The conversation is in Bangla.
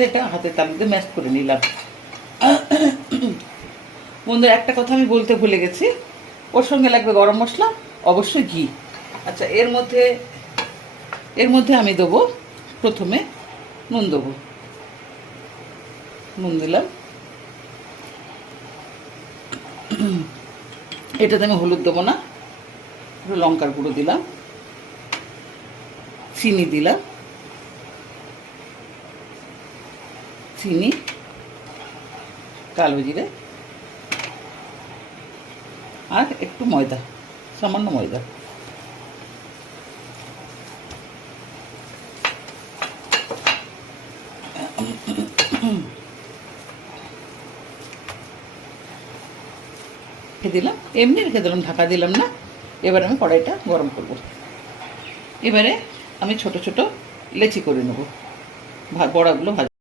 সাথে এটা হাতে তালু দিয়ে ম্যাশ করে নিলাম। বন্ধুরা, একটা কথা আমি বলতে ভুলে গেছি। ওর সঙ্গে লাগবে গরম মশলা, অবশ্যই ঘি। আচ্ছা এর মধ্যে এর মধ্যে আমি দেবো, প্রথমে নুন দেবো। নুন দিলাম। এটাতে আমি হলুদ দেবো না। লঙ্কার গুঁড়ো দিলাম। চিনি দিলাম। চিনি, কালো জিরে, আর একটু ময়দা, সামান্য ময়দা। রেখে দিলাম। এমনি রেখে দিলাম, ঢাকা দিলাম না। এবার আমি কড়াইটা গরম করব। এবারে আমি ছোট ছোট লেচি করে নেব। বড়াগুলো ভাজ